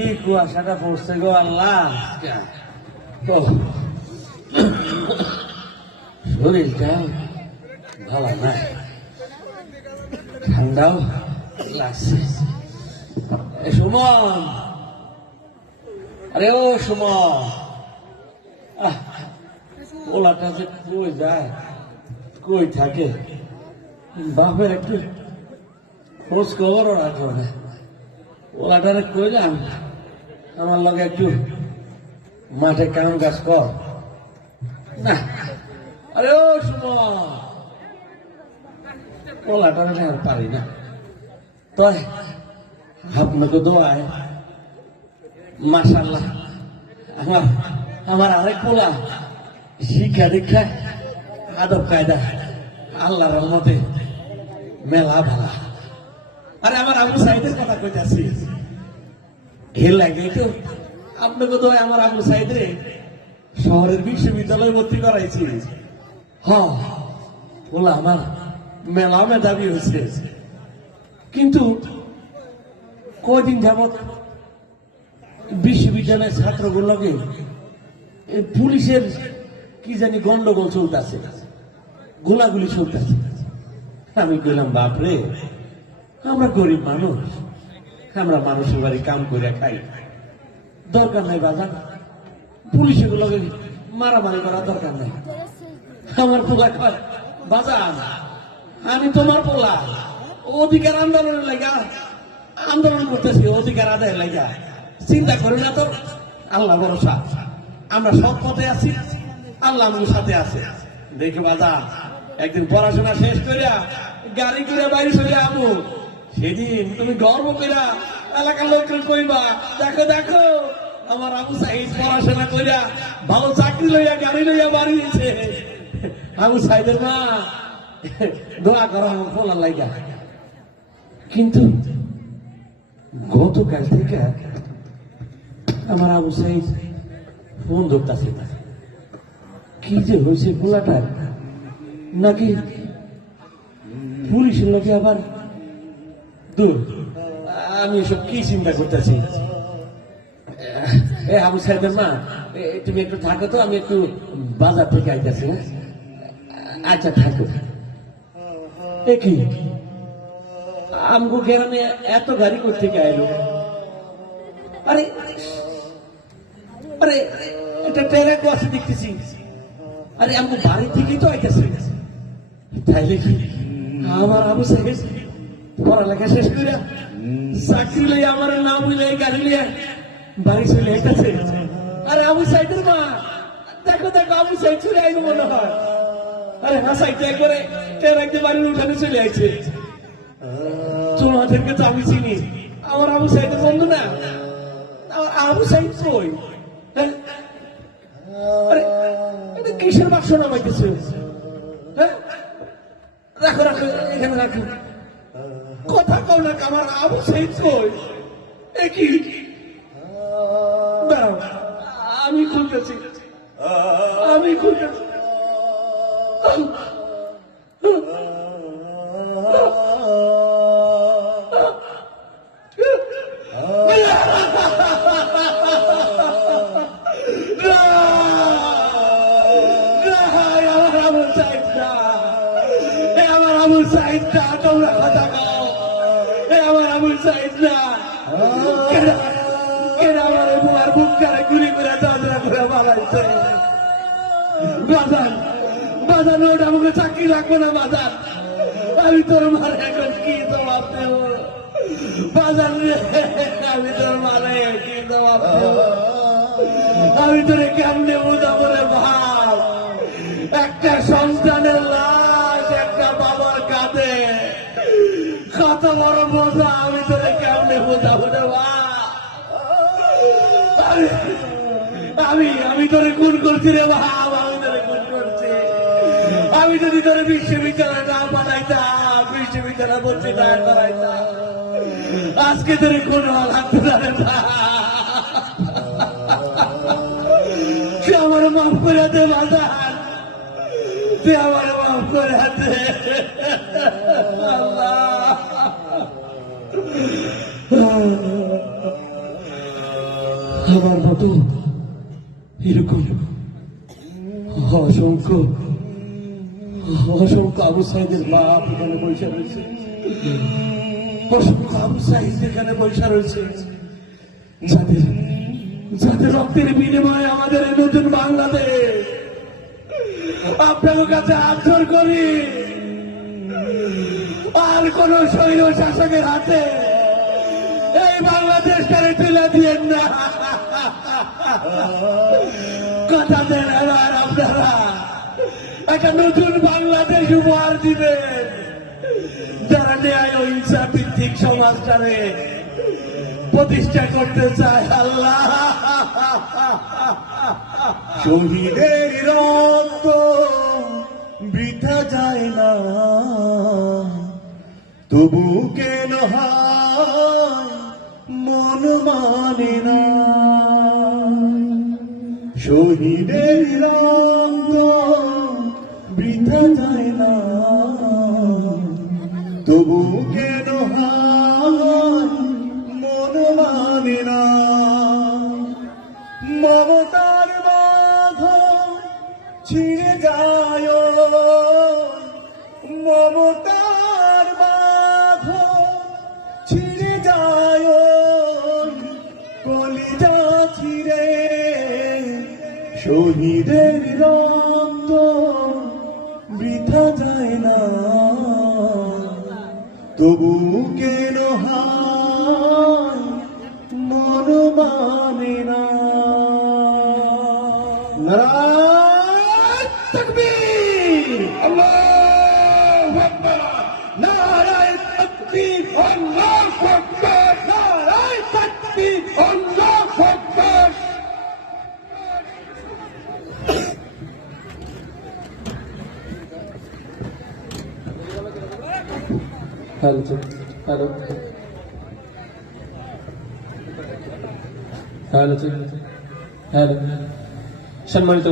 এই কুয়াশাটা পড়ছে গো আল্লাহ। শরীরটা ভালো না, ঠান্ডাও লাগছে। সুমন, আরে ও সুমন, ওলাটা যে কই যায়, কই থাকে, বাপের একটু খোঁজ খবর রাখো না। ওলাটারে কইলাম আমার লগে একটু মাঠে কাম কাজ কর না। আরে ও সুমন, ওলাটারে আর পারি না। তো আপনাকে দোয়ায় মাশাআল্লাহ আমার আরেক পোলা শিক্ষা দীক্ষা আদব কায়দা আল্লাহর রহমতে মেলা ভালা। আরে আমার আবু সাইদের কথা কইতাছি, হেল লাগে তো আপনাকে তো আমার আবু সাইদরে শহরের বিশ্ববিদ্যালয়ে ভর্তি করাইছি। হ্যাঁ বলা আমার মেলা মেধাবী হয়েছে, কিন্তু কয়দিন যাবৎ বিশ্ববিদ্যালয়ের ছাত্রগুলোকে পুলিশের কি জানি গন্ডগোল চলতেছে, গোলাগুলি চলতেছে। আমি কইলাম বাপরে, আমরা গরিব মানুষ, আমরা মানুষের বাড়ি কাম করে খাই, দরকার নাই বাজার পুলিশ এগুলোকে মারামারি করার দরকার নাই। আমার পোলা কয় বাজার আমি তোমার পোলা, অধিকার আন্দোলনের লাগা আন্দোলন করতেছি, অধিকার আদায়ের লাগা, চিন্তা করি না তো। আল্লাহ ভরসা, আমরা সব পথে আছি, আল্লাহ আমাদের সাথে আছে। দেখে বাজার একদিন পড়াশোনা শেষ করিয়া গাড়ি করে বাড়ি চলে আবু, সেদিন তুমি গর্ব করিয়া এলাকার লোকজন কইবা দেখো দেখো আমার আবু সাইদ পড়াশোনা করিয়া ভালো চাকরি লইয়া গাড়ি লইয়া বাড়িয়েছে। আবু সাইদের মা দোয়া করো আমার ফোলার লাইগা। কিন্তু গতকাল থেকে আমার আবু সাইদ ফোন ধরতেছে না, কি যে হয়েছে পোলাটার, নাকি পুলিশের লোকে আবার দূর। আমি এসব কি চিন্তা করতেছি। এ আবু সাইদের মা তুমি একটু থাকো তো, আমি একটু বাজার থেকে আইতেছি। আচ্ছা থাকো। এ কি আমগো গ্রামে এত গাড়ি করতে আইলো? আরে আরে এটা ট্রেনে আছে দেখতেছি। আরে আমগো বাড়ি থেকেই তো আইতেছে, তাইলে কি আমার আবু সাইদ পড়ালেখা শেষ করে চাকরি লইয়া আমার নাম হইলে গাড়ি লইয়া বাড়ি চলে আইতেছে? আরে আবু সাইদের মা দেখো দেখো, আবু সাইদ চলে আইলো মনে হয়। আরে হাসাইতে একবারে ট্রেনে বাড়ির উঠানে চলে আইছে। তোমাদেরকে তো আমি চিনি, আমার আবু সাইদের বন্ধু না? আবু সাইদ কই? আরে এটা কিসের বাক্স নামাইতেছে? হ্যাঁ রাখো রাখো, এখানে রাখো। কথা কও না, আমার আবু সাইদ কই? এ কি? দাঁড়াও আমি খুলতেছি, আমি খুলতেছি। তোমরা কথা কও, আমার আবু সাইদ না আমার বুয়ার বুক করে গুলি করে দাদরা করে বানাইছে। বাজার বাজার ওটা আমাকে চাকরি লাগবে না বাজার, আমি তোর মারে এখন কি জবাব দেব বাজার রে, আমি তোর মারে কি জবাব দেব? আমি তোরে কেমনে বুঝাবো রে ভাব? একটা সন্তানের লাশ একটা বাবার কাঁধে কত বড় বোঝা, আমি তোরে কেমনে বোঝাবো রে ভাব? আমি তোরে খুন করছি রে ভাব, আমি তোরে খুন করছি। আমি যদি তোরে বিশ্ববিদ্যালয়ে না পাঠাইতাম, বিশ্ববিদ্যালয় ভর্তি না করাইতাম, আজকে তোরে কোন লাগতো না রে ভাব। তুই আমার মাফ করে দে বাজার, তুই আমার মাফ করে দে আল্লাহ। আমার মতো এরকম অসংখ্য অসংখ্য আবু সাইদের বাপ এখানে বসে রয়েছে, অসংখ্য আবু সাইদ এখানে বসে রয়েছে, যাদের যাদের রক্তের বিনিময়ে আমাদের এই নতুন বাংলাদেশ। আপনাদের কাছে আবদার করি, আর কোন সৈন্য শাসকের হাতে এই বাংলাদেশটারে তুলে দিয়েন না। কথা দেন এবার আপনারা একটা নতুন বাংলাদেশ উপহার দিবেন, যারা ন্যায় ও ইনসাফ ভিত্তিক সমাজটারে প্রতিষ্ঠা করতে চায়। আল্লাহ, শহীদের রক্ত বৃথা যায় না, তবু কেন হায় মন মানে না। শহীদের রক্ত বৃথা যায় না, তবু কেন হায় মন মানে না। মমতার বাঁধন ছিঁড়ে যায়, মমতার বাঁধন ছিঁড়ে যায়, কলিজা ছিঁড়ে শহীদের রক্ত বৃথা যায় না, তবু কেন হায় মন মানে না। নারায়ে তাকবীর, আল্লাহু আকবার, নারায়ে তাকবীর, আল্লাহু আকবার, নারায়ে তাকবীর, আল্লাহু আকবার। হ্যালো হ্যালো হ্যালো হ্যালো, সম্মানিত